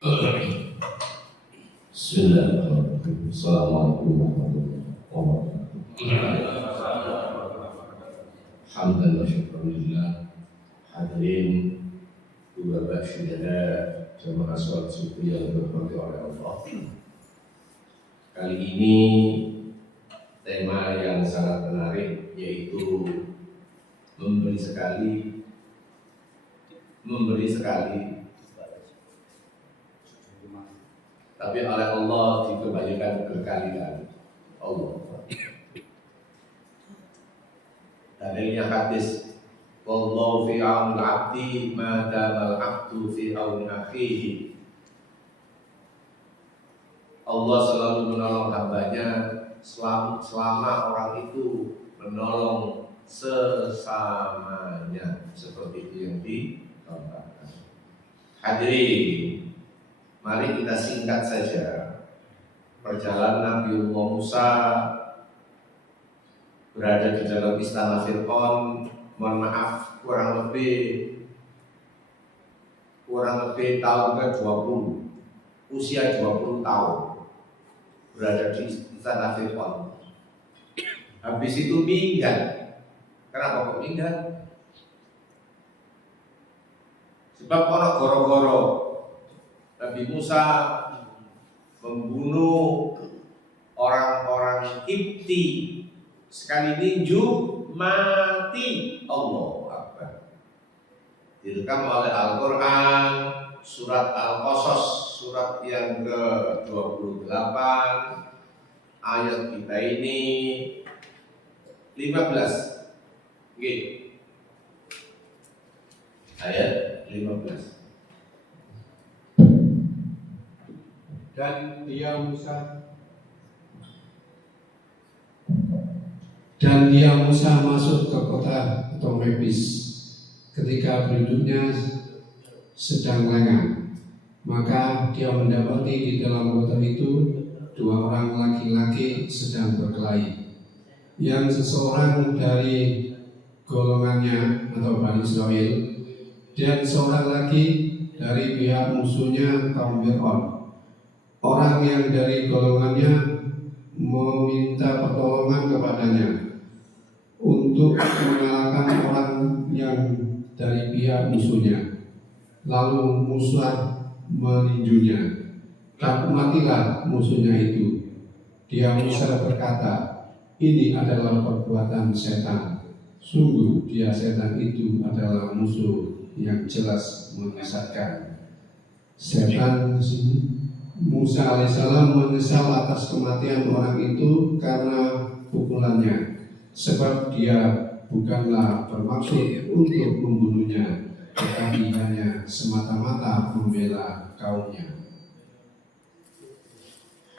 Bismillahirrahmanirrahim. Assalamualaikum warahmatullahi wabarakatuh. Hamdan wa syukurillah. Hadirin Bapak Syuhada jamaah sholat subuh yang dirahmati oleh Allah. Kali ini tema yang sangat menarik, yaitu memberi sekali, tapi oleh Allah dikembalikan berkali-kali. Allah. Dalilnya hadis, wallahu fi aunil abdi ma damal abdu fi auni akhihi. Allah selalu menolong hambanya selama orang itu menolong sesamanya, seperti itu yang dicontohkan. Hadirin, mari kita singkat saja perjalanan Nabi Musa berada di dalam istana Fir'aun. Mohon maaf, kurang lebih tahun ke-20, usia 20 tahun berada di istana Fir'aun. Habis itu minggat. Kenapa kok minggat? Sebab orang goro-goro Nabi Musa membunuh orang-orang Kipti, sekali ninju mati. Allahu Akbar. Direkam oleh Al-Quran, surat Al-Qasas, surat yang ke-28, ayat kita ini 15. Oke. Ayat 15. Dan dia Musa masuk ke kota atau Memphis ketika penduduknya sedang lengah. Maka dia mendapati di dalam kota itu dua orang laki-laki sedang berkelahi, yang seseorang dari golongannya atau Bani Israel dan seorang lagi dari pihak musuhnya kaum Fir'aun. Orang yang dari golongannya meminta pertolongan kepadanya untuk mengalahkan orang yang dari pihak musuhnya. Lalu Musa meninjunya, dan matilah musuhnya itu. Dia Musa berkata, ini adalah perbuatan setan. Sungguh dia setan itu adalah musuh yang jelas menyesatkan. Setan di sini. Musa alaihissalam menyesal atas kematian orang itu karena pukulannya, sebab dia bukanlah bermaksud untuk membunuhnya, tetapi hanya semata-mata membela kaumnya.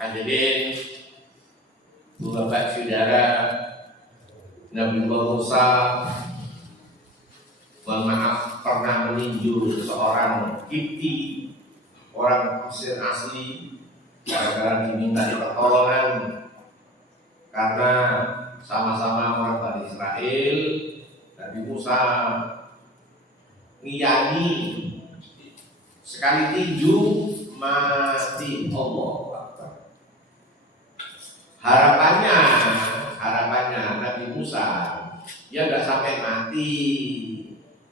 Hadirin Bapak Saudara, Nabi Musa pernah meninju seorang Kipti, orang Mesir asli, gara-gara diminta pertolongan karena sama-sama orang Bani Israel. Nabi Musa ngiyani, sekali tinju mati. Allah. Harapannya Nabi Musa ya nggak sampai mati,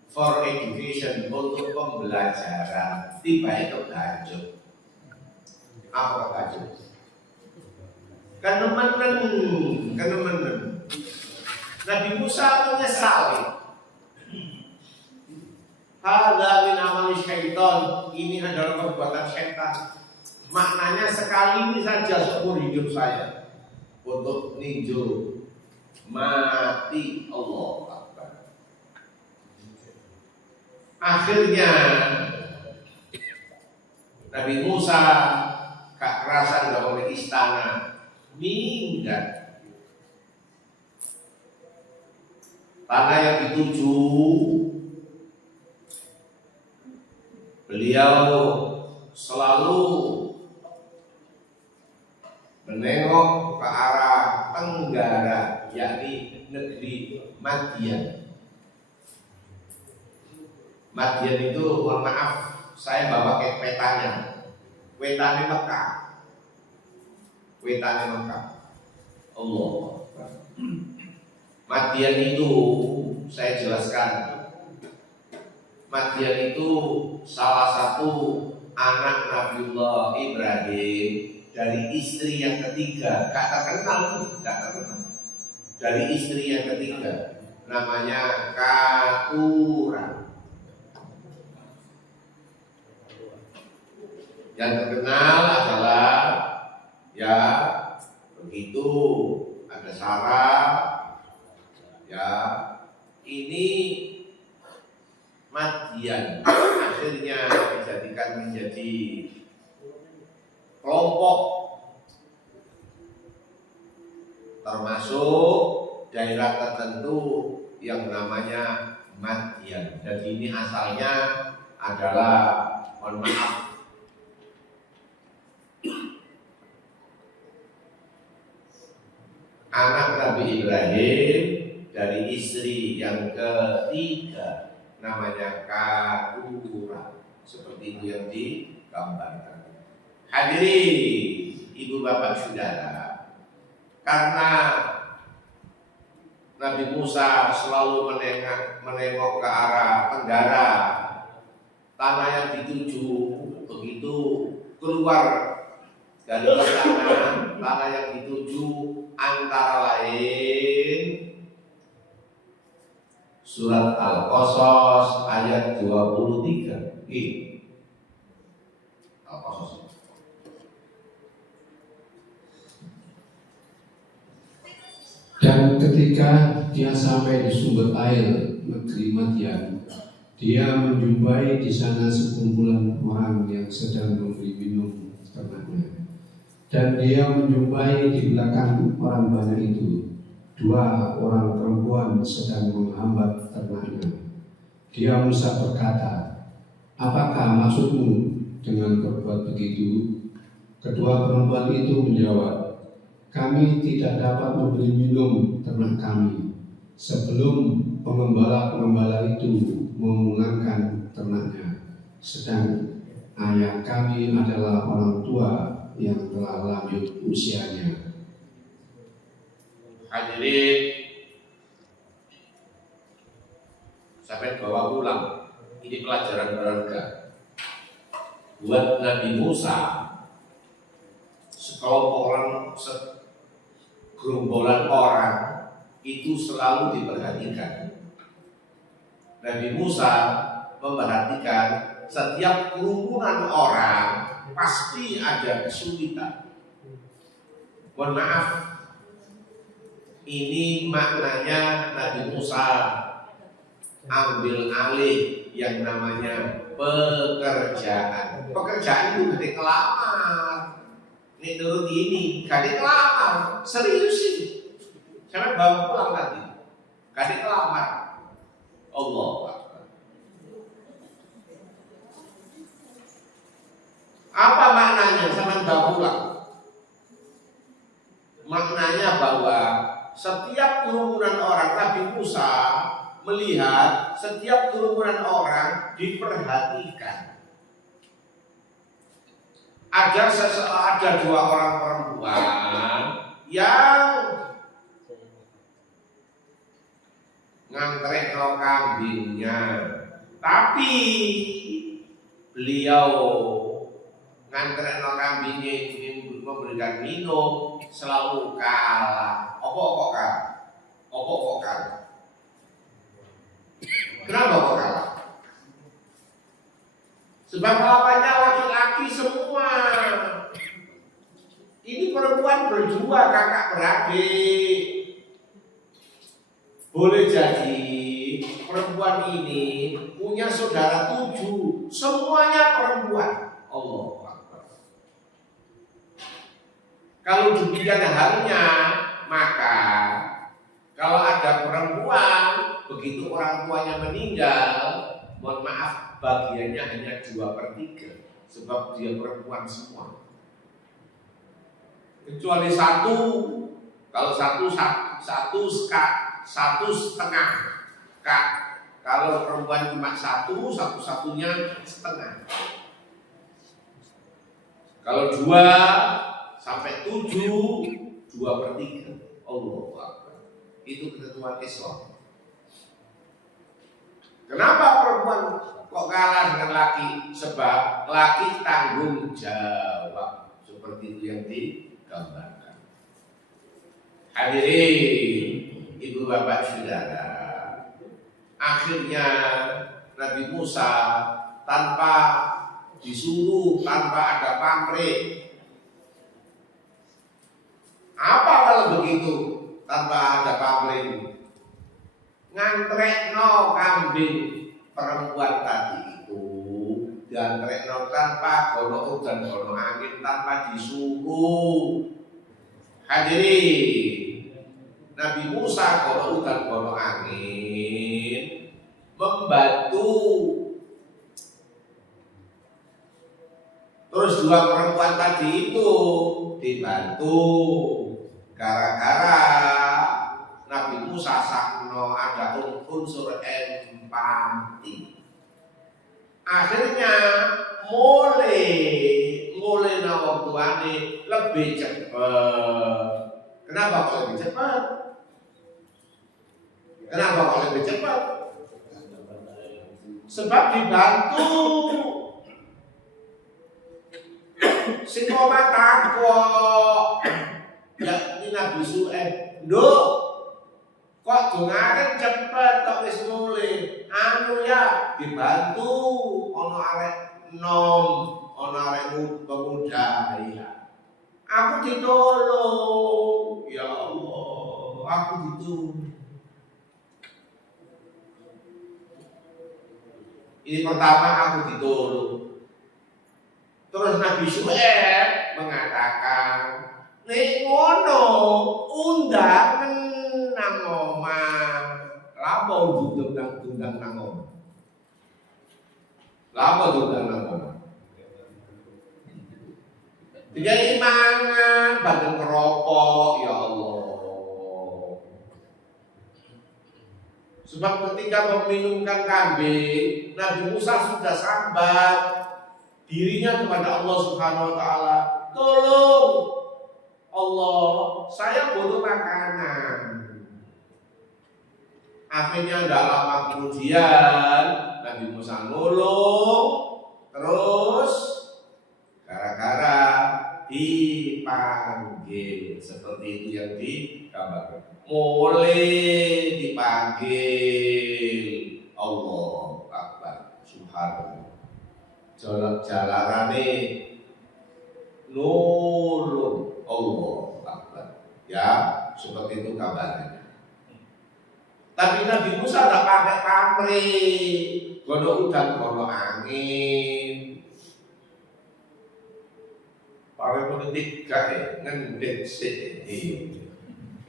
for education, untuk pembelajaran. Tiba itu tahajud. Apa tahajud? Kenemenen. Nabi Musa menyesal. Hadza min amali syaitan. Ini adalah perbuatan syaitan. Maknanya sekali ini saja seumur hidup saya untuk ninju mati. Allah Akbar. Akhirnya Nabi Musa gak kerasan bangun istana, minggat. Tanah yang dituju, beliau selalu menengok ke arah tenggara, yakni negeri Madian. Madian itu, mohon maaf, saya bawa petanya. wetane Mekah. Wetane Mekah. Allah. Madian itu saya jelaskan. Madian itu salah satu anak Nabiullah Ibrahim dari istri yang ketiga. Gak terkenal, gak terkenal. Dari istri yang ketiga, namanya Keturah. Yang terkenal adalah ya begitu ada Sarah, ya ini Madian akhirnya dijadikan menjadi kelompok termasuk daerah tertentu yang namanya Madian. Jadi ini asalnya adalah, mohon maaf, anak Nabi Ibrahim dari istri yang ketiga, namanya Keturah. Seperti itu yang digambarkan. Hadirin ibu bapak saudara, karena Nabi Musa selalu menengok ke arah tenggara, tanah yang dituju begitu keluar dari tanah yang dituju antara lain surat Al-Qasas ayat 23. Al-Qasas. Dan ketika dia sampai di sumber air negeri Madian, dia menjumpai di sana sekumpulan orang yang sedang memberi minum ternaknya. Dan dia menjumpai di belakang orang banyak itu 2 orang perempuan sedang menghambat ternaknya. Dia Musa berkata, "Apakah maksudmu dengan berbuat begitu?" Kedua perempuan itu menjawab, "Kami tidak dapat memberi minum ternak kami sebelum pengembala-pengembala itu memulangkan ternaknya, sedang ayah kami adalah orang tua yang telah lanjut usianya." Hadirin, sampai bawa pulang. Ini pelajaran berharga buat Nabi Musa. Sekelompok orang, segerombolan orang itu selalu diperhatikan. Nabi Musa memperhatikan setiap kerumunan orang pasti ada kesulitan. Mohon maaf, ini maknanya Nabi Musa ambil alih yang namanya pekerjaan. Pekerjaan itu gede kelamar. Ini nurut ini, gede kelamar. Serius sih. Saya bawa pulang nanti. Gede kelamar. Allah Akbar. Apa maknanya sama bawa pulang? Maknanya bahwa setiap kerumunan orang, Nabi Musa melihat setiap kerumunan orang diperhatikan. Ada 2 orang perempuan yang ngantrek no kambingnya, tapi beliau ngantrek no kambingnya memberikan minum selalu kalah. Kok kalah? Kenapa kok kalah? Sebab lawannya laki-laki semua. Ini perempuan berdua, kakak beradik. Boleh jadi perempuan ini punya saudara 7, semuanya perempuan. Allah Akbar. Kalau demikian halnya, maka kalau ada perempuan begitu orang tuanya meninggal, mohon maaf, bagiannya hanya 2/3, sebab dia perempuan semua. Kecuali 1, kalau 1,5 kak. Kalau perempuan cuma 1, 1/2 setengah. Kalau 2 sampai 7, 2/3. Allahu Akbar. Itu ketentuan Islam. Kenapa perempuan kok kalah dengan laki? Sebab laki tanggung jawab. Seperti itu yang digambarkan. Hadirin, ibu bapak saudara, akhirnya Nabi Musa tanpa disuruh, tanpa ada pamrih. Apa kalau begitu? Tanpa ada pamrih, ngantrekno kambing perempuan tadi itu, diantrekno tanpa gono udan gono angin, tanpa disuruh. Hadirin, Nabi Musa gono udan gono angin membantu. Terus 2 perempuan tadi itu dibantu gara-gara Nabi Musa sakno ada unsur empati. Akhirnya mulai nawang tuane lebih cepat. Kenapa kok lebih cepat? Kenapa kok lebih cepat? Sebab dibantu. Sing omah takok, ya ini Nabi Su'aib, nduk, kok dongane cepet kok wis mulai. Anu ya dibantu ono arek nom, ono arek pemuda ya. Aku ditolong, ya Allah, aku ditolong. Ini pertama aku ditolong. Terus Nabi Syuaib mengatakan, nek ngono undangan nang omah, lapo diundang nang omah. Lapo diundang nang omah. Dikai mangan bareng ngerokok, ya Allah. Sebab ketika meminumkan kambing, Nabi Musa sudah sambat dirinya kepada Allah Subhanahu wa taala, tolong Allah, saya butuh makanan. Akhirnya tidak lama kemudian Nabi Musa nolong, terus gara-gara dipanggil seperti itu yang digambarkan. Mulai dipanggil Allah Akbar Subhanallah. Jalarane nulung Allah Akbar. Ya, seperti itu kabarnya. Tapi Nabi Musa tak pakai pamrih, gono udan gono angin. Para politik gak ngendek sih.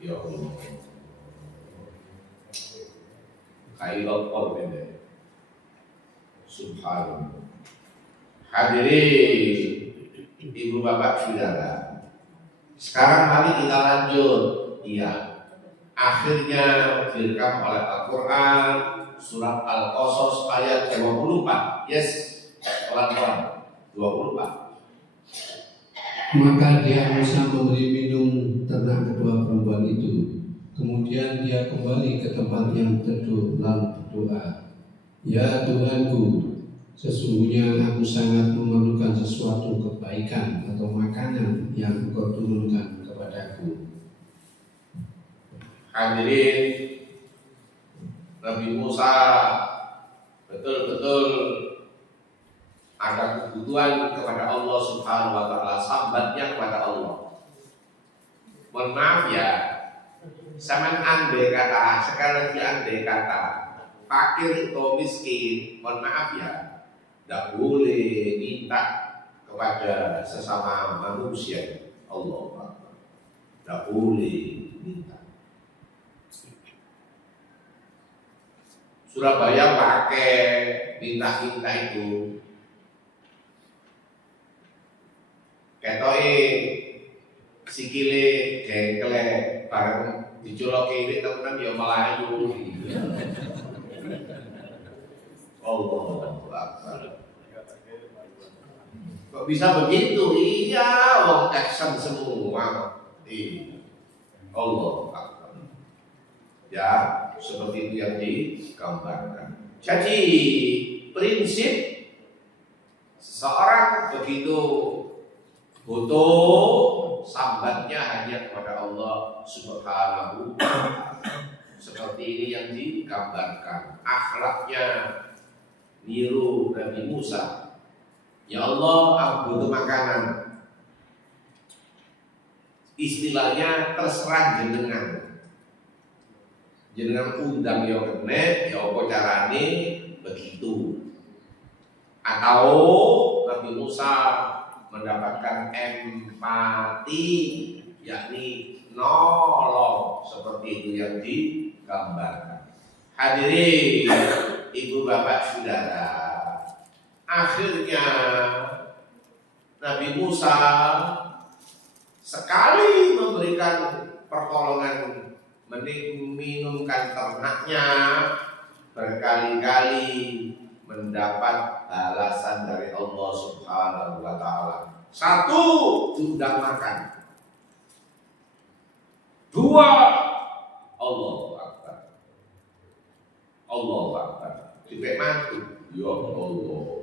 Ya Allah. Kailot ini. Subhanallah. Hadirin, ibu bapak saudara. Sekarang mari kita lanjut. Iya. Akhirnya direkam oleh Al-Quran surat Al-Qasas ayat 24. Yes, pelan-pelan 24. Maka dia Musa memberi minum ternak kedua perempuan itu. Kemudian dia kembali ke tempat yang teduh lalu berdoa, ya Tuhanku, sesungguhnya aku sangat memerlukan sesuatu kebaikan atau makanan yang Engkau turunkan kepadaku. Hadirin, Nabi Musa betul-betul ada kebutuhan kepada Allah Subhanahu wa taala, sambatnya kepada Allah. Mohon maaf ya, sama andai kata, sekali lagi andai kata fakir atau miskin, mohon maaf ya, tidak boleh minta kepada sesama manusia. Allah tidak boleh minta. Surabaya pakai minta-minta itu. Ketoi sikile dengkle bareng dicolok ini teman ya Melayu. Allah Akbar. Kok bisa begitu? Iya, wong action semua. Iya. Allah Akbar. Ya, seperti itu yang digambarkan. Jadi prinsip seseorang begitu butuh sambatnya hanya kepada Allah Subhanahu wa ta'ala. Seperti ini yang digambarkan. Akhlaknya niru Nabi Musa. Ya Allah, aku butuh makanan. Istilahnya terserah jenengan. Jenengan undang ya kene, ya apa carane begitu. Atau Nabi Musa mendapatkan empati, yakni nolong, seperti itu yang digambarkan. Hadirin ibu bapak saudara, akhirnya Nabi Musa sekali memberikan pertolongan, minumkan ternaknya, berkali-kali mendapat balasan dari Allah Subhanahu wa ta'ala. Satu, sudah makan. Dua, Allahu Akbar. Allahu Akbar. Dipek mantu. Ya Allah.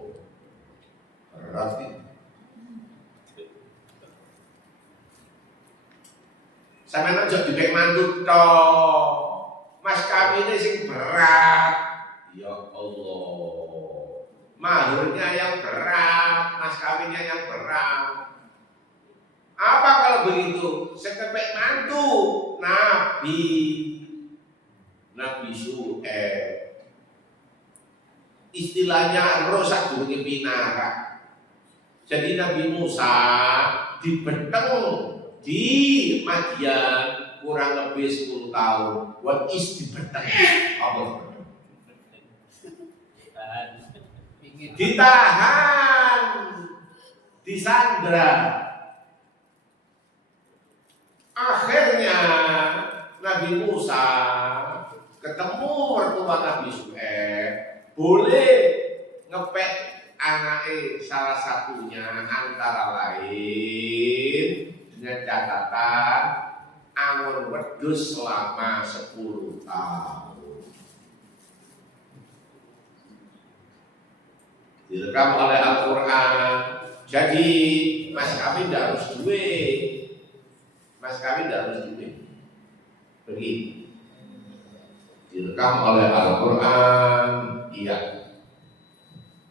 Berarti sampeyan aja dipek mantu toh. Mas kawine sing berat. Ya Allah. Mahurnya yang berat, mas kawinnya yang berat. Apa kalau begitu? Sekepek mantu Nabi Syuaib. Istilahnya rosak durunge pinara. Jadi Nabi Musa dibeteng di Madian kurang lebih 10 tahun. What is dibeteng? Apa? Ditahan, disandra. Akhirnya Nabi Musa ketemu mertua Nabi Syuaib, boleh ngepek anaknya salah satunya antara lain dengan catatan angon wedhus selama 10 tahun. Direkam oleh Al-Quran. Jadi mas kami tidak harus duit. Mas kami tidak harus duit. Begitu. Direkam oleh Al-Quran. Iya.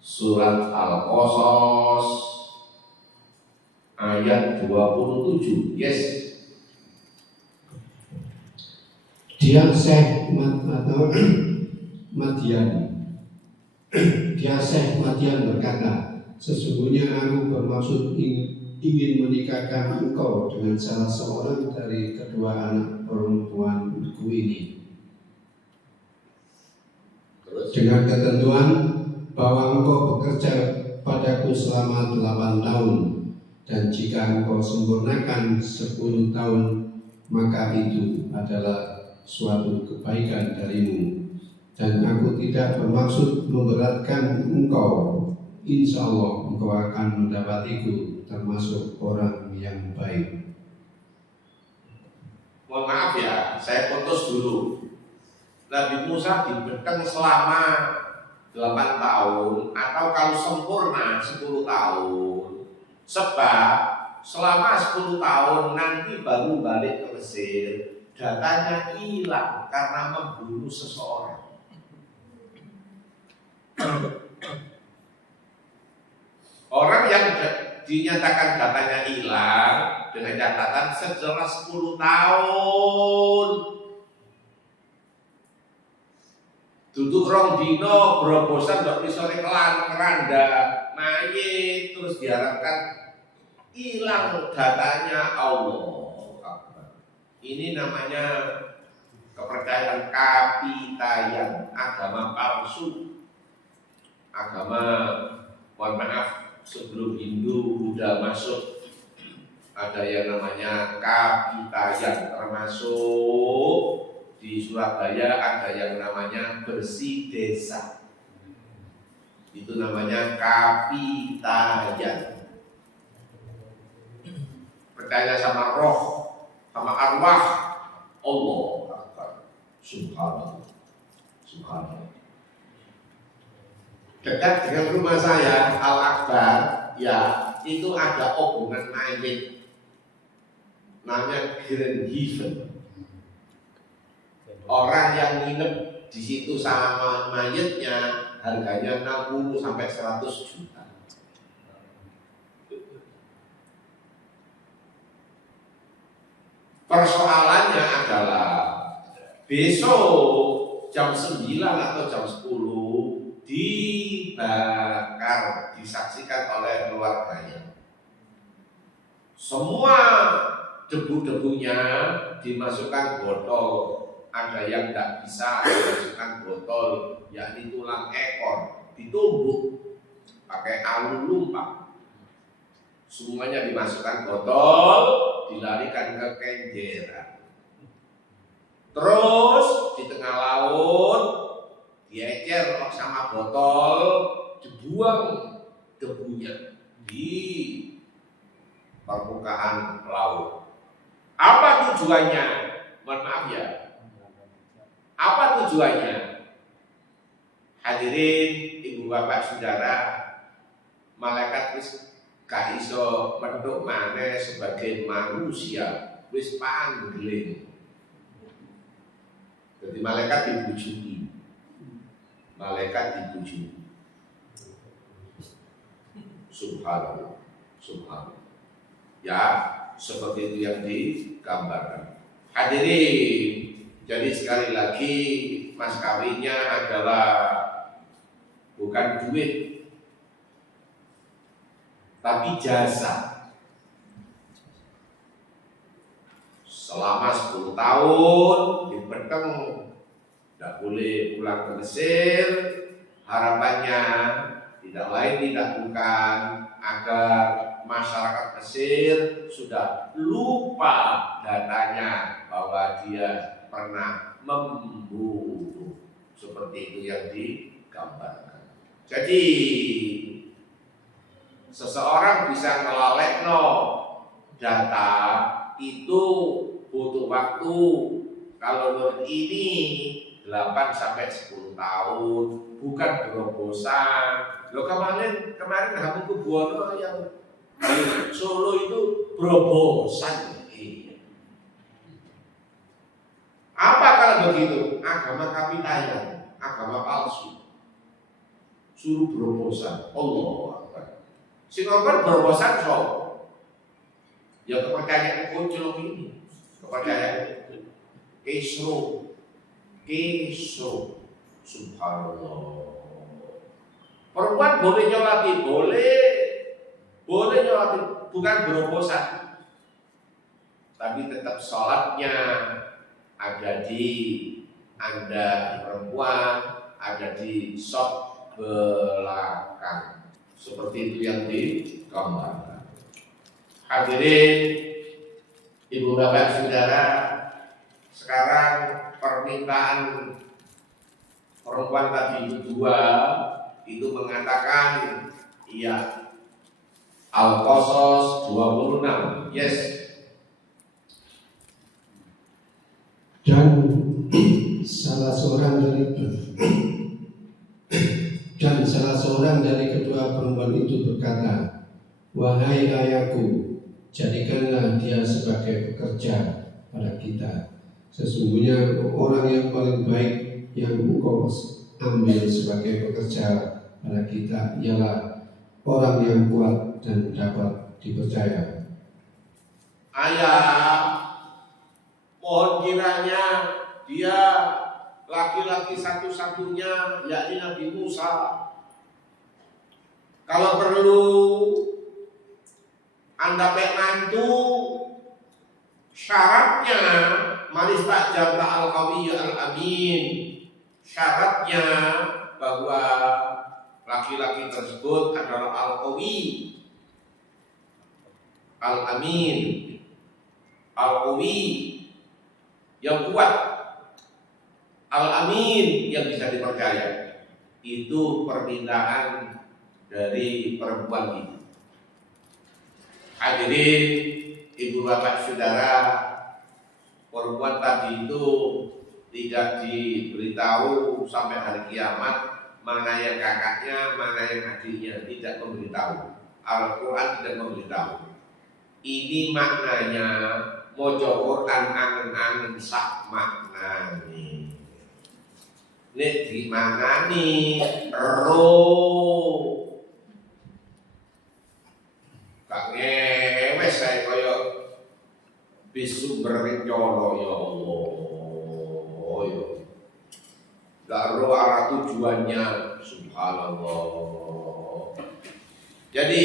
Surat Al-Qasas ayat 27. Yes. Dia Syekh Madian berkata, sesungguhnya aku bermaksud ingin menikahkan engkau dengan salah seorang dari kedua anak perempuanku ini, dengan ketentuan bahwa engkau bekerja padaku selama 8 tahun, dan jika engkau sempurnakan 10 tahun, maka itu adalah suatu kebaikan darimu. Dan aku tidak bermaksud memberatkan engkau. Insya Allah engkau akan mendapatiku termasuk orang yang baik. Mohon maaf ya, saya putus dulu. Nabi Musa dibeteng selama 8 tahun, atau kalau sempurna 10 tahun. Sebab selama 10 tahun nanti baru balik ke Mesir, datanya hilang karena membunuh seseorang. Orang yang dinyatakan datanya hilang dengan catatan setelah 10 tahun, duduk rong dino berobosan dok pisore keranda mayit, terus diharapkan hilang datanya. Allah. Ini namanya kepercayaan kapitayan, agama palsu. Agama, mohon maaf, sebelum Hindu, Buddha masuk, ada yang namanya kapitayan, termasuk di Surabaya ada yang namanya bersih desa. Itu namanya kapitayan. percaya sama roh, sama arwah. Allah Akbar. Subhanallah. Subhanallah. Dekat dengan rumah saya, Al-Akbar, ya itu ada obongan mayit, namanya Greenhaven. Orang yang nginep di situ sama mayitnya harganya 60 sampai 100 juta. Persoalannya adalah besok jam 9 atau jam 10 dibakar, disaksikan oleh keluarganya. Semua debu-debunya dimasukkan botol. Ada yang tidak bisa dimasukkan botol, yakni tulang ekor, ditumbuk pakai alu lumpak. Semuanya dimasukkan botol, dilarikan ke Kenjeran. Terus di tengah laut diecer sama botol, dibuang debunya di permukaan laut. Apa tujuannya? Mohon maaf ya. Apa tujuannya? Hadirin ibu bapak saudara, malaikat wis gak iso bentuk maneh sebagai manusia, wis pangling. Jadi malaikat dibujuki. Malaikat dibujuki. Subhanallah. Subhanallah. Ya, seperti itu yang digambarkan. Hadirin, jadi sekali lagi mas kawinnya adalah bukan duit, tapi jasa. Selama 10 tahun dipeteng, tidak boleh pulang ke Mesir. Harapannya tidak lain tidak bukan agar masyarakat Mesir sudah lupa datanya bahwa dia pernah membunuh. Seperti itu yang digambarkan. Jadi seseorang bisa ngelalekno data itu butuh waktu. Kalau menurut ini 8 sampai 10 tahun, bukan berobosan. Lo kemarin Hamid Kubuwono yang di Solo itu berobosan. Apa kalau begitu? Agama kapitayan, agama palsu. Suruh berobosan. Allah Akbar. Singapura berobosan so. Ya kepercayaan kucing ini, kepercayaan Kisru, subhanallah. Perempuan boleh nyolati, boleh nyolati, bukan berobosan, tapi tetap sholatnya ada di Anda perempuan, ada di sop belakang. Seperti itu yang digambarkan. Hadirin ibu bapak saudara, sekarang permintaan perempuan tadi kedua itu mengatakan iya. Al-Qasas 26. Yes. Dan salah seorang dari kedua perempuan itu berkata, "Wahai ayahku, jadikanlah dia sebagai pekerja pada kita. Sesungguhnya orang yang paling baik yang engkau ambil sebagai pekerja pada kita ialah orang yang kuat dan dapat dipercaya." Ayah, mohon kiranya dia laki-laki satu-satunya, yakni Nabi Musa. Kalau perlu Anda menantu, syaratnya manis tak jabta al-qawi al-amin. Syaratnya bahwa laki-laki tersebut adalah al-qawi al-amin, al-qawi yang kuat, al-amin yang bisa dipercaya. Itu permintaan dari perempuan itu. Hadirin ibu bapak saudara, perempuan tadi itu tidak diberitahu sampai hari kiamat mana yang kakaknya, mana yang adiknya, tidak memberitahu. Al-Quran tidak memberitahu. Ini maknanya mojo Quran angen-angen sak maknani. Nek di mana nih roh kak ngewes saya koyo bisu berencana ya Allah ya. Gak roh arah tujuannya, subhanallah. Jadi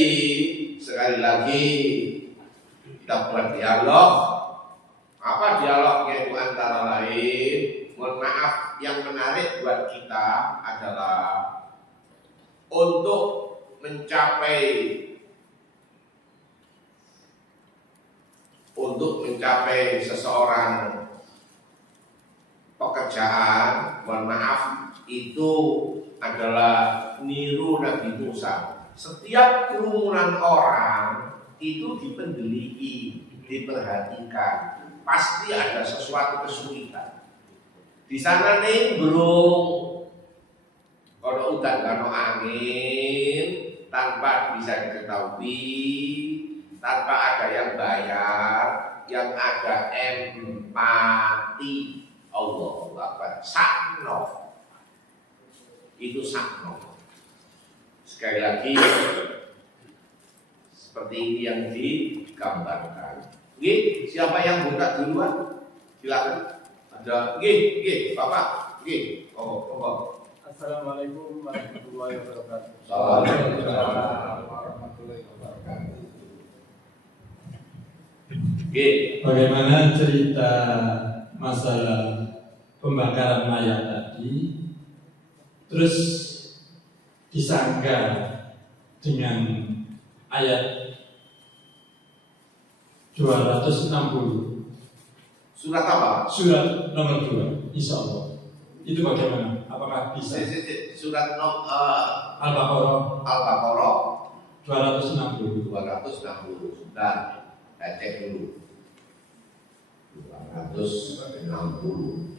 sekali lagi kita buat dialog. Apa dialognya itu antara lain? Mohon maaf, yang menarik buat kita adalah untuk mencapai seseorang pekerjaan, mohon maaf, itu adalah niru Nabi Musa. Setiap kerumunan orang itu dipendeliki, diperhatikan, pasti ada sesuatu kesulitan. Di sana nimbrung, kalau udah gak angin, tanpa bisa diketahui, tanpa ada yang bayar, yang ada empati. Allahu Akbar. Sakno. Itu sakno. Sekali lagi seperti ini yang digambarkan. Nggih, siapa yang buka duluan? Silakan. Ada nggih, Bapak. Nggih. Oh. Assalamualaikum warahmatullahi wabarakatuh. Assalamualaikum warahmatullahi wabarakatuh. Bagaimana cerita masalah pembakaran mayat tadi, terus disangga dengan ayat 260 Surat apa? surat nomor 2, insya Allah. Itu bagaimana? Apakah bisa? Surat Al-Baqarah 260. 260. Sudah, saya cek dulu. 260.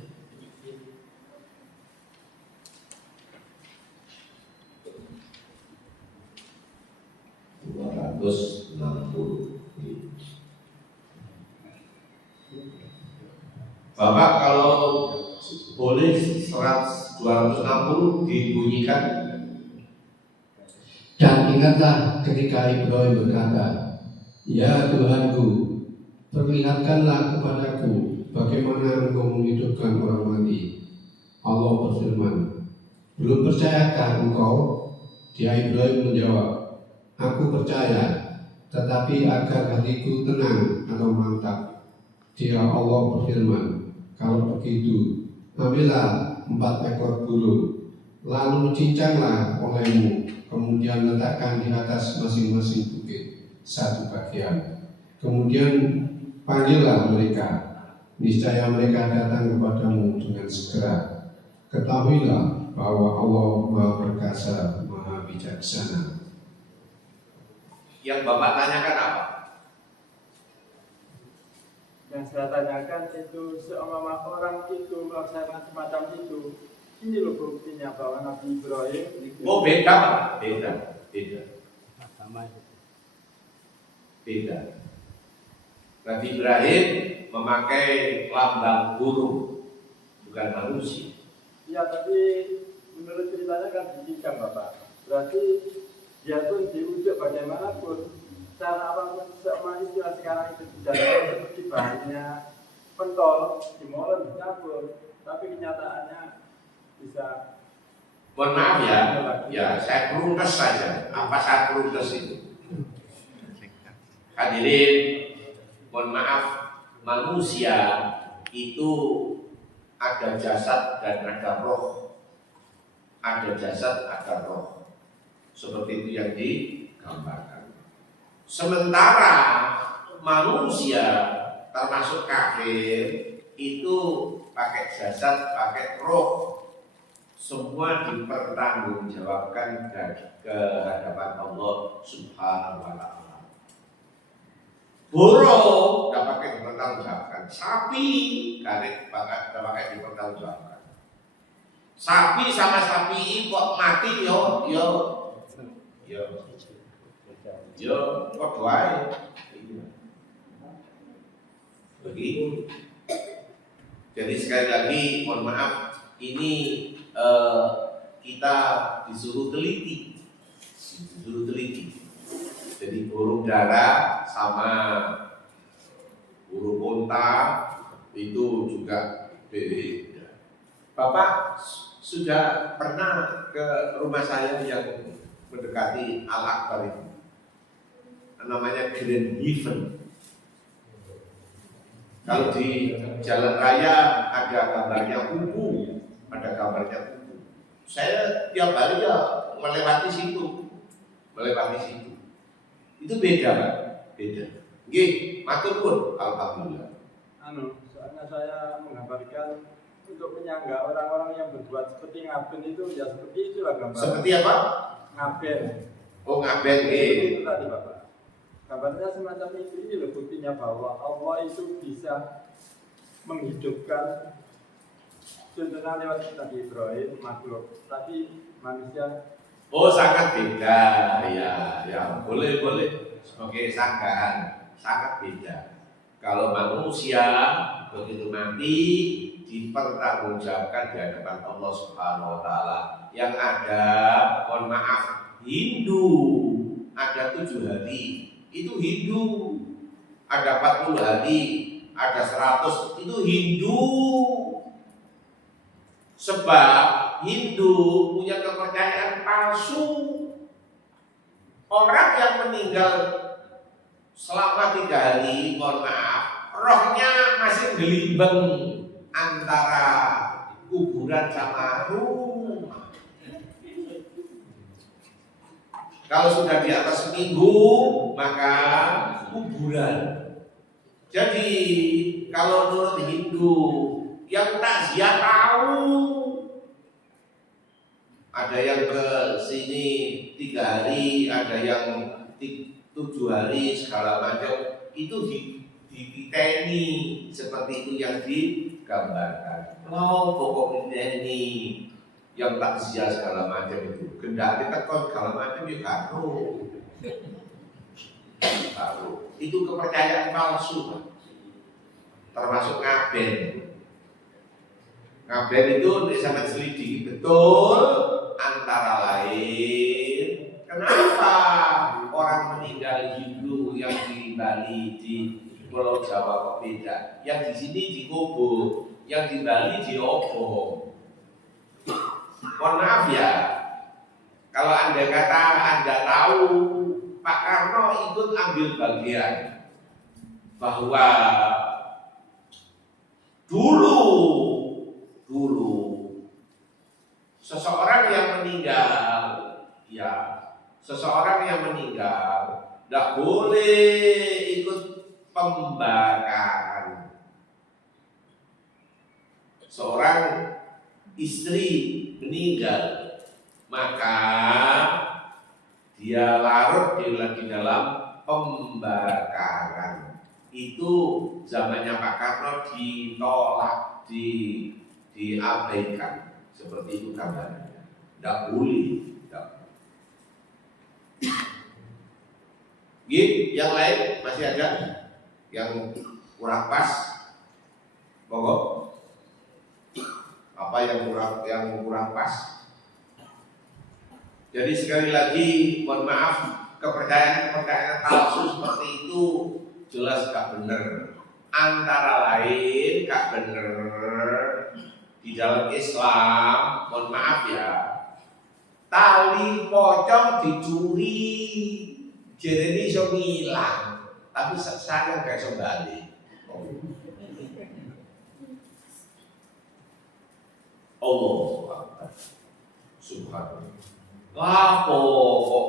Bapak kalau boleh 260 dibunyikan. Dan ingatlah ketika Ibrahim berkata, "Ya Tuhanku, perlihatkanlah kepadaku bagaimana Engkau menghidupkan orang mati." Allah berfirman, "Belum percayakah engkau?" Dia Ibrahim menjawab, "Aku percaya, tetapi agar hatiku tenang atau mantap." Dia Allah berfirman, "Kalau begitu, ambillah 4 ekor burung, lalu cincanglah olehmu, kemudian letakkan di atas masing-masing bukit 1 bagian. Kemudian panggillah mereka, niscaya mereka datang kepadamu dengan segera. Ketahuilah bahwa Allah Maha Perkasa, Maha Bijaksana." Yang Bapak tanyakan apa? Yang saya tanyakan itu seumpama orang itu melaksanakan semacam itu, ini loh buktinya bahwa Nabi Ibrahim itu. Oh beda Pak, beda. Nabi Ibrahim memakai lambang burung, bukan manusia. Ya, tapi menurut ceritanya kan demikian Bapak. Berarti dia pun diujuk bagaimanapun, cara apapun, seumpama istilah sekarang itu tidak seperti bahannya pentol, dimolen, dicampur, tapi kenyataannya bisa. Mohon maaf ya saya perungkes saja. Apa saya perungkes itu? Hadirin, mohon maaf, manusia itu ada jasad dan ada roh. Ada jasad, ada roh. Seperti itu yang digambarkan. Sementara manusia termasuk kafir itu pakai jasad, pakai roh. Semua dipertanggungjawabkan ke hadapan Allah Subhanahu wa Ta'ala. Burung tidak pakai dipertanggungjawabkan. Sapi tidak pakai dipertanggungjawabkan. Sapi sama sapi kok mati yo kok doain. Begitu. Jadi sekali lagi mohon maaf, ini kita disuruh teliti. Jadi burung dara sama burung unta itu juga beda. Bapak sudah pernah ke rumah saya yang mendekati Al-Akbar itu, namanya Grand Haven. Kalau di jalan raya ada gambarnya kupu, Saya tiap hari ya melewati situ. Itu beda, Pak. Beda. Nggih, matur pun alhamdulillah. Soalnya saya menggambarkan untuk menyangga orang-orang yang berbuat seperti ngaben itu ya seperti itulah gambar. Seperti apa? Ngaben. Oh, ngaben nggih. Itu tadi Bapak. Gambarnya semacam itu, ini loh buktinya bahwa Allah itu bisa menghidupkan. Contohnya lewat Nabi Ibrahim, makhluk, tapi manusia. Oh, sangat beda, ya, boleh sebagai sanggahan, sangat beda. Kalau manusia begitu mati dipertanggungjawabkan di hadapan Allah Subhanahu Wa Taala. Yang ada, mohon maaf, Hindu ada 7 hari, itu Hindu. Ada 40 hari, ada 100, itu Hindu. Sebab Hindu punya kepercayaan palsu. Orang yang meninggal selama 3 hari, mohon maaf, rohnya masih gelimbang antara kuburan sama rumah. Kalau sudah di atas seminggu, maka kuburan. Jadi kalau menurut Hindu, yang takziah tahu. Ada yang ke sini 3 hari, ada yang 7 hari, segala macam. Itu diteni seperti itu yang digambarkan. Oh, pokok diteni yang takziah segala macam itu. Gendaki tekon segala macam ya karo. Itu kepercayaan palsu, Pak. Termasuk ngaben. Ngaben itu sangat selidiki betul, antara lain kenapa orang meninggal Hindu yang di Bali, di Pulau Jawa kok beda, yang di sini dikubur, yang di Bali diobong. Mohon maaf ya, kalau Anda kata Anda tahu Pak Karno ikut ambil bagian bahwa dulu seseorang yang meninggal tidak boleh ikut pembakaran. Seorang istri meninggal, maka dia larut di dalam pembakaran. Itu zamannya Pak Karno ditolak, diabaikan. Seperti itu kabarnya. Tidak boleh. Yang lain masih ada yang kurang pas? Monggo. Apa yang kurang pas? Jadi sekali lagi mohon maaf, kepercayaan palsu seperti itu jelas gak benar. Antara lain gak benar di dalam Islam, mohon maaf ya, tali pocong dicuri, jadi iso ngilang, tapi saya gak iso balik. Allah Subhanallah. Lapo kok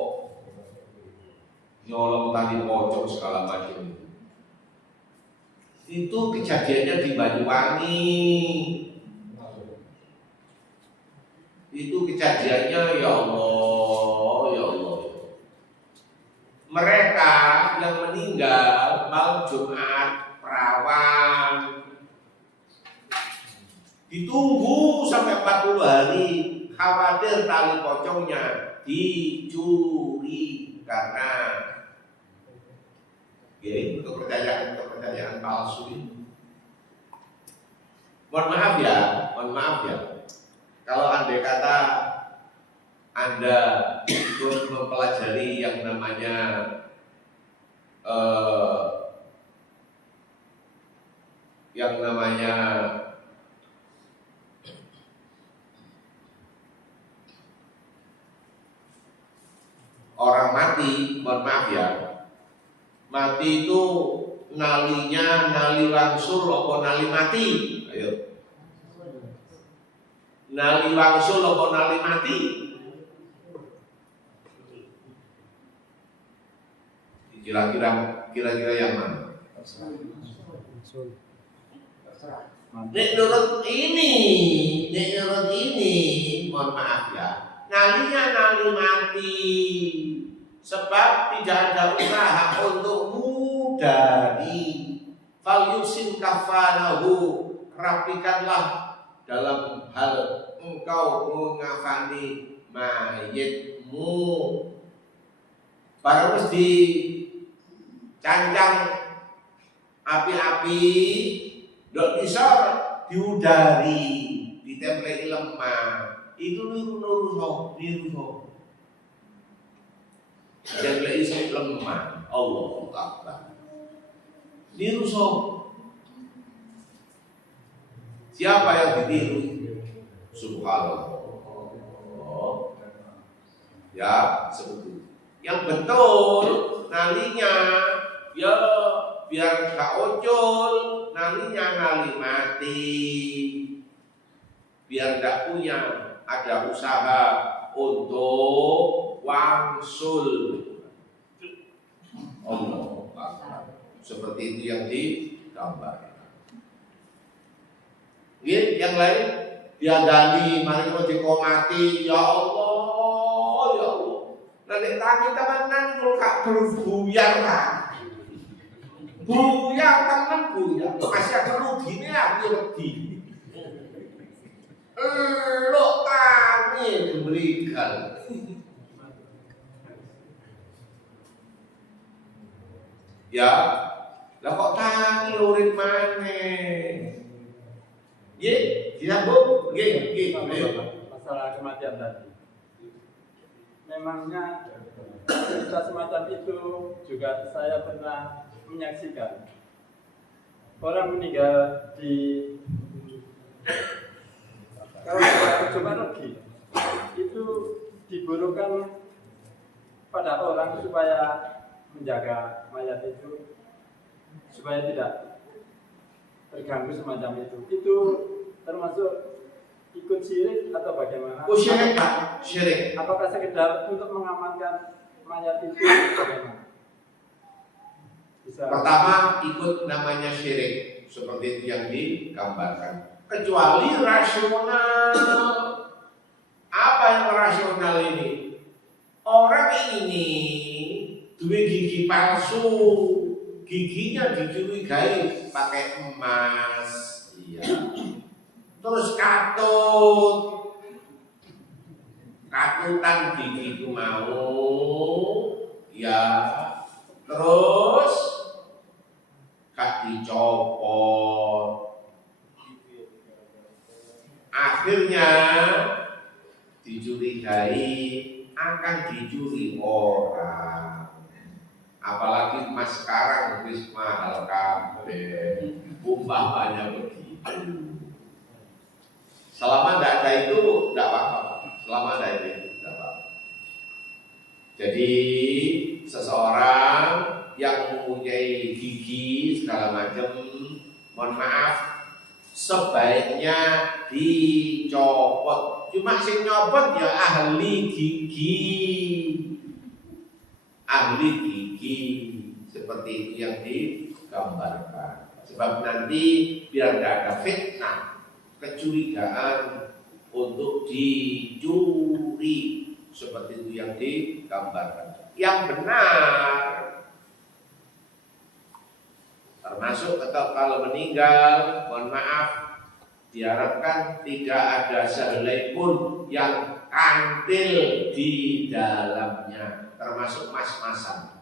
nyolong tali pocong segala macam itu kejadiannya di Banyuwangi. Itu kejadiannya ya Allah. Mereka yang meninggal tanggal Jumat perawan. Ditunggu sampai 40 hari, khawatir tali pocongnya dicuri karena ya, kepercayaan palsu ini. Mohon maaf ya. Kalau andai kata Anda terus mempelajari yang namanya orang mati, mohon maaf ya. Mati itu nalinya nali wangsul apa nali mati? Ayo. Nali wangsul apa nali mati? Kira-kira yang mana? Nek nurut ini, mohon maaf ya. Nalinya nali mati. Sebab tidak ada usaha untuk mudari. Fal yusin kafanahu, rapikanlah dalam hal engkau mengafani mayitmu. Baru mesti cancang api-api, dok bisa diudari, ditempeli lemah. Itu niru. Jangan isi lemah. Allahu Akbar. Niru siapa yang ditiru? Subhanallah. Ya, seperti yang betul nalinya ya biar gak ojol, nalinya nali mati, biar gak punya ada usaha untuk wangsul. Allah Akbar. Seperti itu yang digambar. Yang lain diadani, mari mau dikomati, ya Allah. Nanti tangi teman-teman kalau gak berbuyar lah. Buyar teman buyar. Masih ada ruginya aku rugi. Lo tangi diberikan. Ya, lah kok tangi lurit maneh. Ye, Bu. Masalah kematian tadi. Memangnya cerita semacam itu juga saya pernah menyaksikan. Orang meninggal di kalau cuma rugi itu diburukan pada orang supaya menjaga mayat itu supaya tidak terganggu semacam itu. Itu termasuk ikut syirik atau bagaimana? Oh, syirik Pak, syirik. Apakah sekedar untuk mengamankan mayat itu bagaimana? Bisa. Pertama ikut namanya syirik seperti itu yang digambarkan. Kecuali rasional. Apa yang rasional ini? Orang ini dua gigi palsu, giginya dicurigai pakai emas, iya. Terus katutan gigi itu mau, ya. Terus gak dicopot. Akhirnya dicurigai akan dicuri orang. Apalagi emas sekarang wis mahal kabeh. Umpamanya begitu. Selama tidak ada itu tidak apa-apa. Selama ada itu tidak apa-apa. Jadi seseorang yang mempunyai gigi segala macam, mohon maaf, sebaiknya dicopot. Cuma sing nyopot ya ahli gigi, seperti itu yang digambarkan. Sebab nanti biar tidak ada fitnah, kecurigaan untuk dicuri, seperti itu yang digambarkan. Yang benar Termasuk tetap kalau meninggal, mohon maaf, diharapkan tidak ada sehelai pun yang kantil di dalamnya, termasuk mas-masan.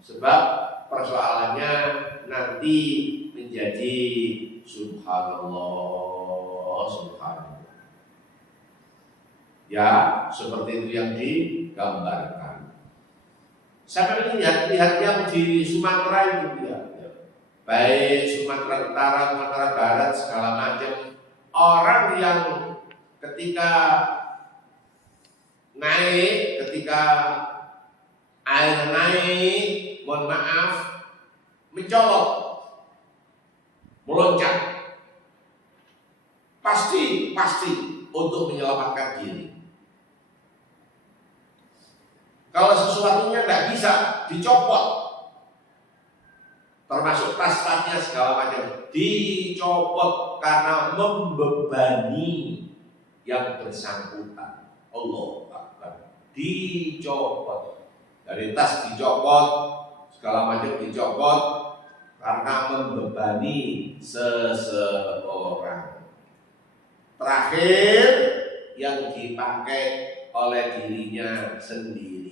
Sebab persoalannya nanti menjadi subhanallah, subhanallah. Ya, seperti itu yang digambarkan. Saya lihat yang di Sumatera itu ya. Baik Sumatera Utara, Sumatera Barat, segala macam. Orang yang ketika naik, ketika air naik, mohon maaf, mencolok, meloncat, pasti untuk menyelamatkan diri. Kalau sesuatunya tidak bisa dicopot, termasuk tas-tasnya segala macam, dicopot karena membebani yang bersangkutan. Allah Akbar. Dicopot. Dari tas dicopot, segala macam dicopot karena membebani seseorang. Terakhir yang dipakai oleh dirinya sendiri.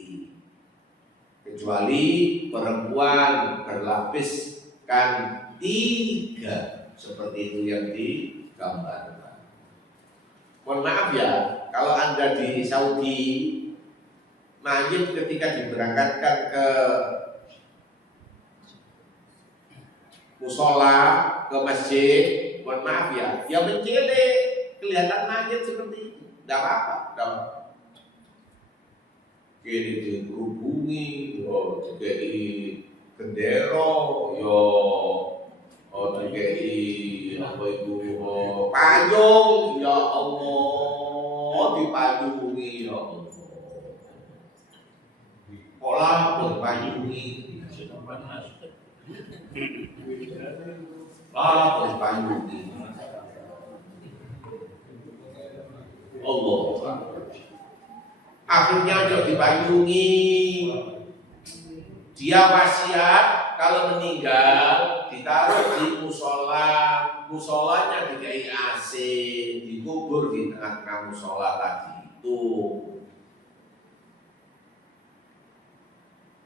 Kecuali perempuan berlapiskan 3, seperti itu yang digambarkan. Mohon maaf ya, kalau Anda di Saudi, mayit ketika diberangkatkan ke musola, ke masjid, mohon maaf ya, yang mencele kelihatan mayit seperti itu, tidak apa-apa. Kini dihubungi, dikei gendero, dikei apa itu payung, ya Allah, dipayungi ya Allah. Pola dipayungi, dipayungi. Allah. Akhirnya juga dipayungi. Dia wasiat kalau meninggal ditaruh di musola, musolanya dikai AC, dikubur di tengah-tengah musola tadi itu.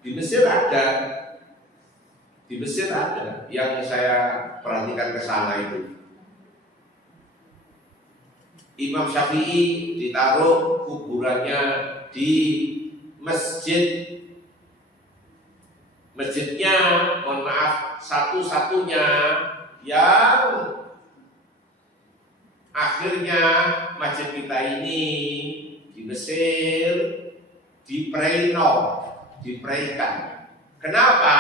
Di Mesir ada yang saya perhatikan ke sana itu. Imam Syafi'i ditaruh kuburannya di masjidnya, mohon maaf, satu-satunya yang akhirnya masjid kita ini di Mesir dipraikan. Kenapa?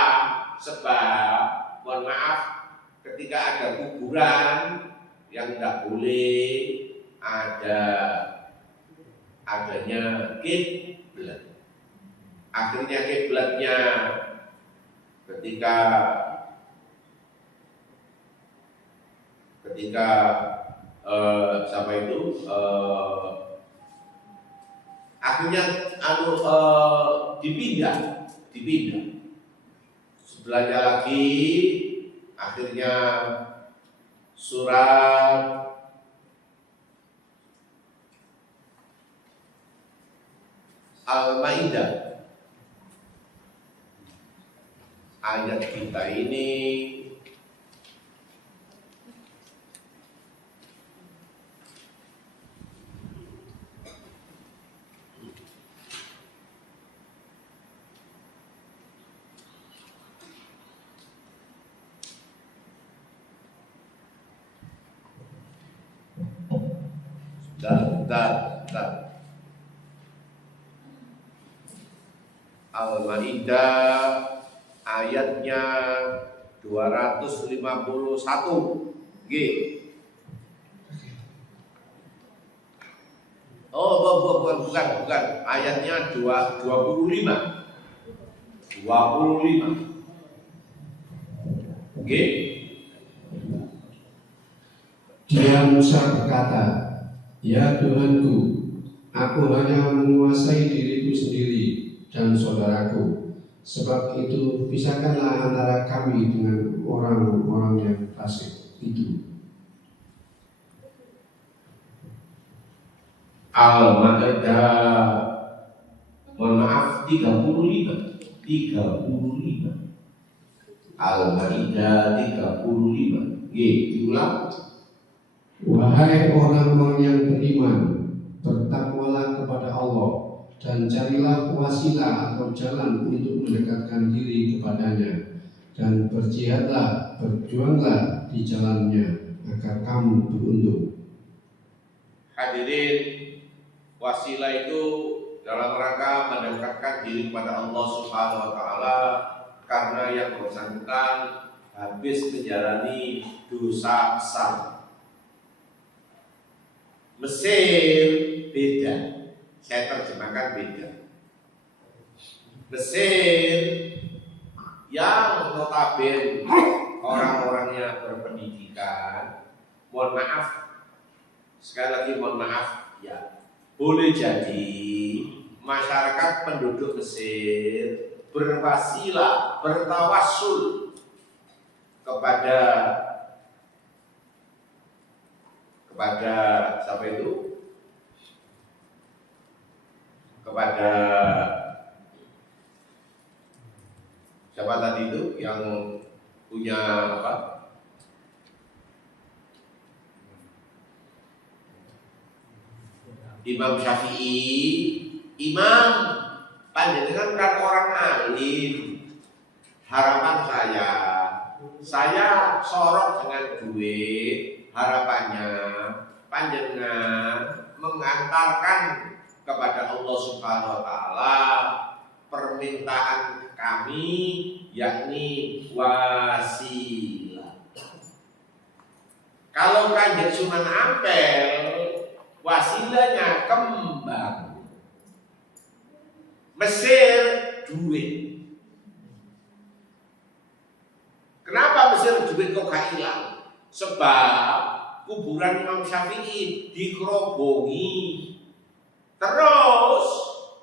Sebab mohon maaf, ketika ada kuburan yang tidak boleh adanya kiblat. Akhirnya kiblatnya ketika akhirnya dipindah sebelahnya lagi, akhirnya surat Al-Maidah ayat kita ini Al-Maidah ayatnya 251 G. Bukan ayatnya 25 G. Dia Musa berkata, "Ya Tuhanku, aku hanya menguasai diriku sendiri dan saudaraku. Sebab itu pisahkanlah antara kami dengan orang-orang yang fasik itu. Al-Maidah, mohon maaf, 35. Al-Maidah 35. Diulang. Wahai orang-orang yang beriman, bertakwalah kepada Allah dan carilah wasilah atau jalan untuk mendekatkan diri kepadanya, dan berjuanglah di jalannya agar kamu beruntung. Hadirin, wasilah itu dalam rangka mendekatkan diri kepada Allah Subhanahu wa taala, karena yang bersangkutan habis menjalani dosa besar. Mesir beda, saya terjemahkan beda. Mesir yang notabene orang-orangnya berpendidikan, mohon maaf, sekali lagi mohon maaf ya, boleh jadi masyarakat penduduk Mesir berwasilah, bertawassul kepada siapa itu? Kepada siapa tadi itu yang punya apa? Imam Syafi'i, Imam panjenengan kan orang alim. Harapan saya sorot dengan duit. Harapannya panjenengan mengantarkan kepada Allah Subhanahu wa taala permintaan kami, yakni wasilah. Kalau Kanjeng Sunan Ampel wasilahnya kembang, Mesir duit. Kenapa Mesir duit kok gak hilang? Sebab kuburan Imam Syafi'i dikerobongi. Terus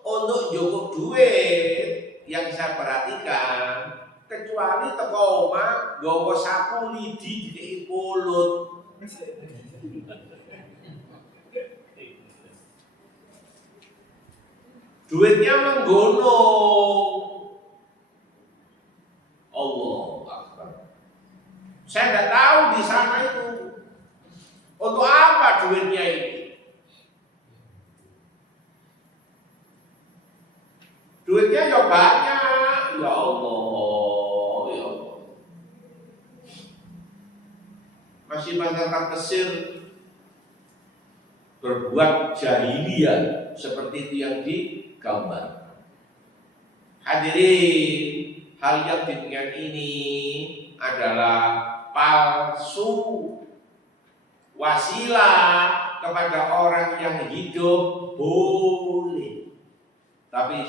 untuk joko duit yang saya perhatikan, kecuali teko omah nggawa sapu lidi dikei pulut. Duitnya menggunung. Allah Akbar. Saya nggak tahu di sana itu untuk apa duitnya ini. Duitnya ya banyak, ya Allah, ya Allah. Masih masyarakat Mesir berbuat jahiliyah seperti itu yang digambar. Hadirin, hal yang demikian ini adalah palsu. Wasilah kepada orang yang hidup boleh, tapi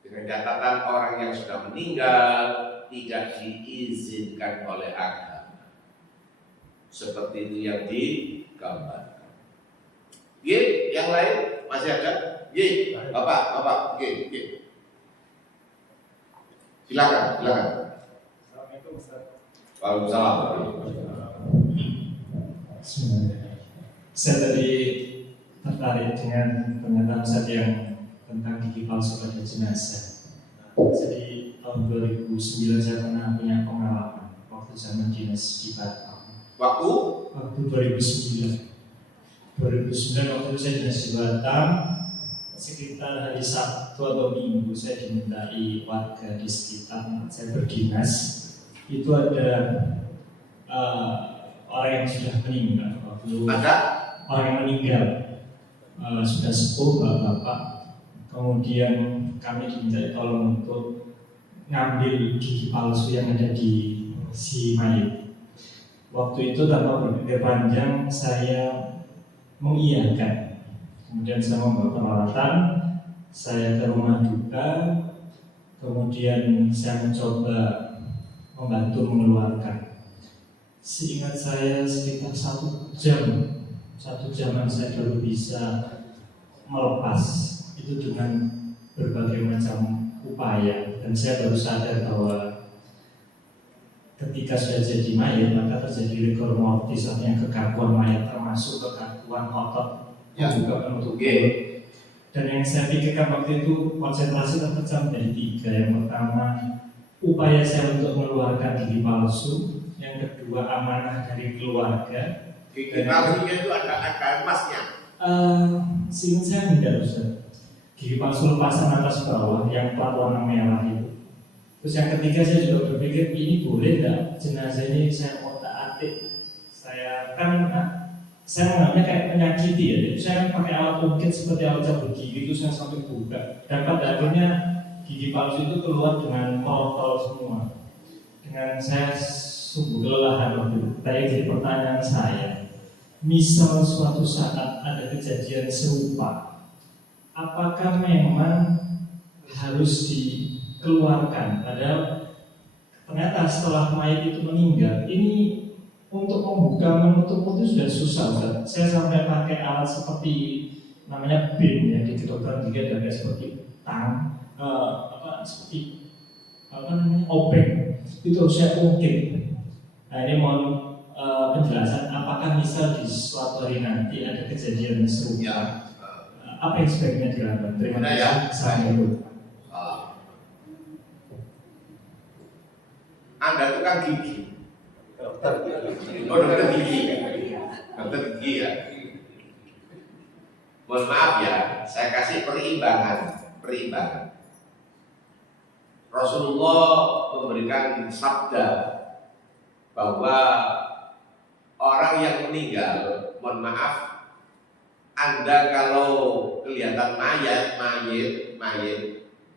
dengan catatan orang yang sudah meninggal tidak diizinkan oleh agama. Seperti itu yang digambarkan. Ye, yang lain masih ada? Ye, Bapak, ye. Silakan. Assalamualaikum Ustaz. Waalaikumsalam. Saya tadi tertarik dengan pernyataan Ustaz yang tentang gigi palsu pada jenazah. Jadi tahun 2009 saya pernah punya pengalaman waktu zaman dinas di Batam. Waktu 2009 waktu itu saya dinas di Batam. Sekitar hari Sabtu atau Minggu saya dimintai warga di sekitar tempat saya berdinas. Itu ada orang yang sudah meninggal. ada Orang yang meninggal sudah sepuh, bapak. Kemudian kami diminta tolong untuk ngambil gigi palsu yang ada di si mayat. Waktu itu tanpa berpikir panjang saya mengiyakan. Kemudian saya membawa peralatan, saya ke rumah duka. Kemudian saya mencoba membantu mengeluarkan. Seingat saya sekitar 1 jaman saya baru bisa melepas itu dengan berbagai macam upaya, dan saya baru sadar bahwa ketika sudah jadi mayat maka terjadi rigor mortis, artinya kekakuan mayat termasuk kekakuan otot Ya. juga penutup Oke. mulut. Dan yang saya pikirkan waktu itu konsentrasi terpecah menjadi 3. Yang pertama, upaya saya untuk mengeluarkan gigi palsu. Yang kedua, amanah dari keluarga. Gigi palsunya itu ada emasnya. Seingat saya tidak, Ustaz. Gigi palsu lepasan atas bawah yang plat warna merah itu. Terus yang ketiga, saya juga berpikir ini boleh nggak jenazah ini saya otak-atik. Saya menganggapnya kayak penyakiti ya. Jadi saya pakai alat ungkit seperti alat cabut gigi itu, saya sampai buka. Dan pada akhirnya gigi palsu itu keluar dengan merotol semua. Dengan saya sungguh kelelahan waktu itu. Jadi pertanyaan saya, misal suatu saat ada kejadian serupa, apakah memang harus dikeluarkan? Padahal ternyata setelah mayat itu meninggal, ini untuk membuka menutup itu sudah susah, Ustaz. Saya sampai pakai alat seperti namanya bin ya, di kedokteran gigi ada seperti seperti obeng itu saya ungkit. Nah ini mohon penjelasan, apakah misal di suatu hari nanti ada kejadian serupa, Ya. apa yang sebaiknya dilakukan? Terima Sudah, kasih. ya. Assalamualaikum. Anda tukang gigi. Dokter gigi. Dokter gigi ya. Mohon maaf ya, saya kasih perimbangan. Rasulullah memberikan sabda bahwa orang yang meninggal, mohon maaf, Anda kalau kelihatan mayat,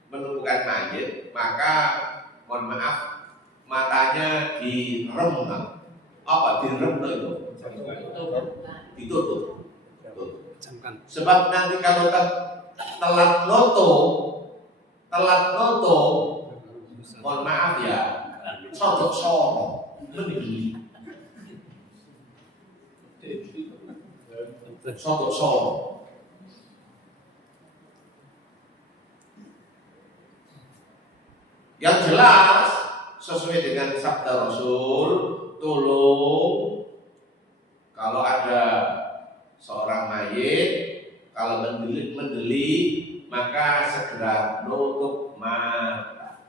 menemukan mayat, maka mohon maaf, matanya direm. Apa direm itu? Ditutup. Sebab nanti kalau telat noto, mohon maaf ya, sodok soro, lebih sodok soro. Yang jelas sesuai dengan sabda Rasul, tolong kalau ada seorang mayit, kalau mendelik, maka segera nutup mata.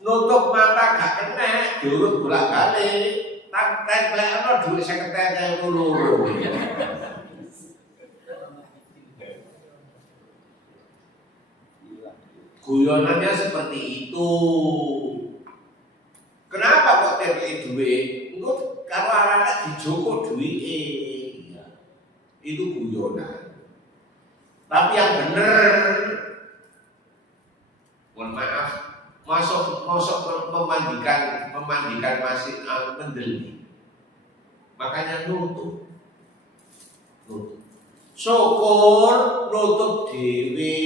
Nutup mata gak kena, diurut bolak-balik, templekno duit 50.000 loro. Guyonannya seperti itu. Kenapa kok templek duit? Engko kalau anak dijoko duit, itu guyonan. Tapi yang benar, mohon maaf, masuk memandikan masih mendelik. Makanya nutup. Syukur nutup dhewe,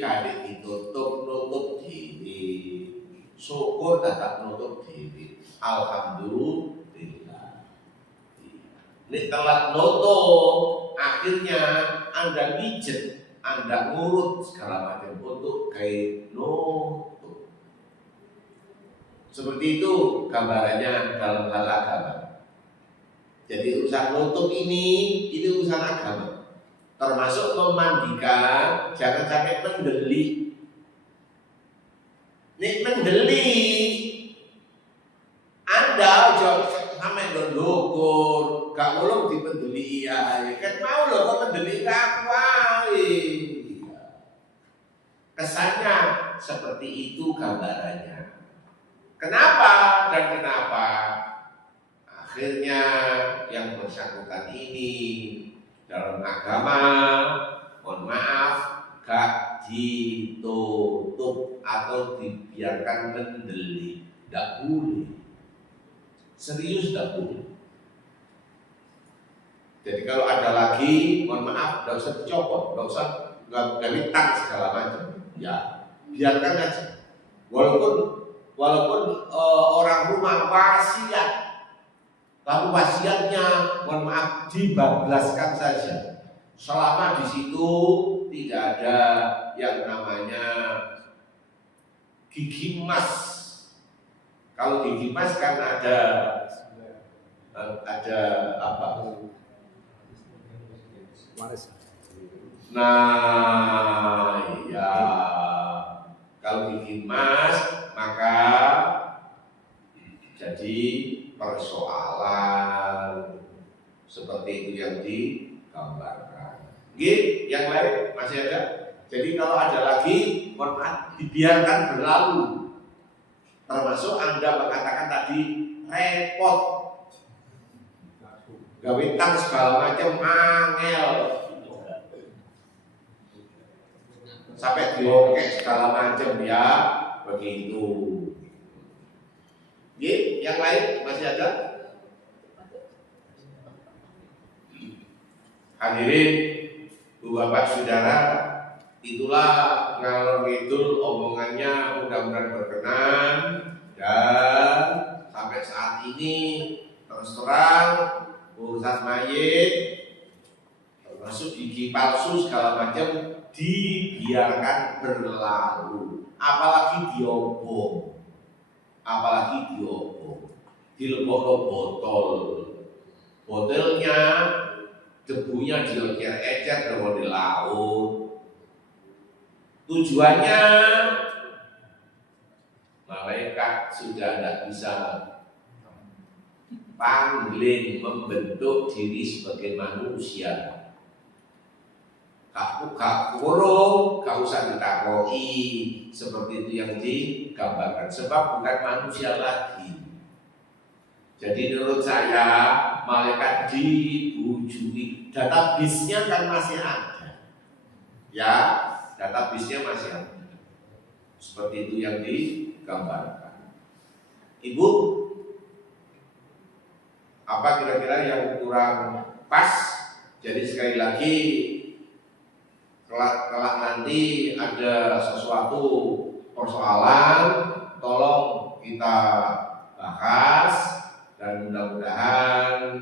kadek ditutup nutup dhewe. Syukur tetap nutup dhewe. Alhamdulillah. Ini telat nutup, akhirnya Anda mijet, Anda ngurut segala macam untuk kayak nutup. Seperti itu gambarannya dalam hal agama. Jadi urusan nutup ini urusan agama. Termasuk memandikan, jangan sampai mendelik. Nek mendelik, Anda sampai ndokur, gak ulung dipendelik ya. Kan mau loh kok mendelik aku wae. Kesannya seperti itu gambarannya. Kenapa dan kenapa? Akhirnya yang bersangkutan ini dalam agama, mohon maaf, gak ditutup atau dibiarkan mendelik, tidak boleh. Serius tidak boleh. Jadi kalau ada lagi, mohon maaf, tidak usah dicopot, nggak ditang segala macam. Ya, biarkan aja. Walaupun orang rumah wasiat. Lalu wasiatnya, mohon maaf, dibablaskan saja. Selama di situ tidak ada yang namanya gigi emas. Kalau gigi emas kan ada apa? Nah, ya kalau gigi emas maka jadi persoalan seperti itu yang digambarkan. Oke, yang lain masih ada. Jadi kalau ada lagi, mohon maaf, dibiarkan berlalu. Termasuk Anda mengatakan tadi repot, gawe tang segala macam angel, sampai diokek segala macam ya begitu. Oke, yang lain masih ada? Hadirin, Bu Bapak Saudara, itulah ngalor ngidul omongannya, mudah-mudahan berkenan. Dan sampai saat ini terus terang urusan mayit termasuk gigi palsu segala macam dibiarkan berlalu, apalagi diobong, dilebok botolnya, debunya diocer-ecer di laut. Tujuannya malaikat sudah tidak bisa pangling membentuk diri sebagai manusia. Gak kurung, gak usah ditakoi seperti itu yang digambarkan. Sebab bukan manusia lagi. Jadi menurut saya malaikat dibujui. Database-nya kan masih ada. Ya, database-nya masih ada. Seperti itu yang digambarkan. Ibu, apa kira-kira yang kurang pas? Jadi sekali lagi, kelak nanti ada sesuatu persoalan, tolong kita bahas. Dan mudah-mudahan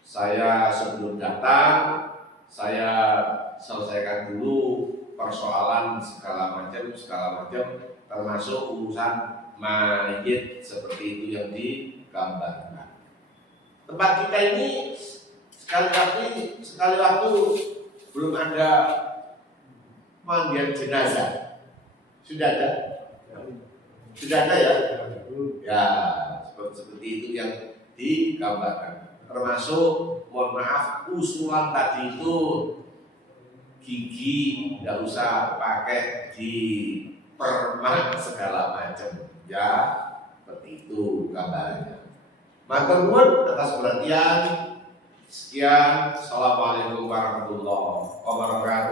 saya sebelum datang, saya selesaikan dulu persoalan segala macam, termasuk urusan mayit seperti itu yang digambarkan. Tempat kita ini sekali waktu belum ada mandian jenazah. Sudah ada? Sudah ada ya? Ya, seperti itu yang digambarkan. Termasuk, mohon maaf, usulan tadi itu gigi tidak usah pakai di permak segala macam, ya, seperti itu gambarnya. Matur nuwun atas perhatian. Sekian, assalamualaikum warahmatullahi wabarakatuh.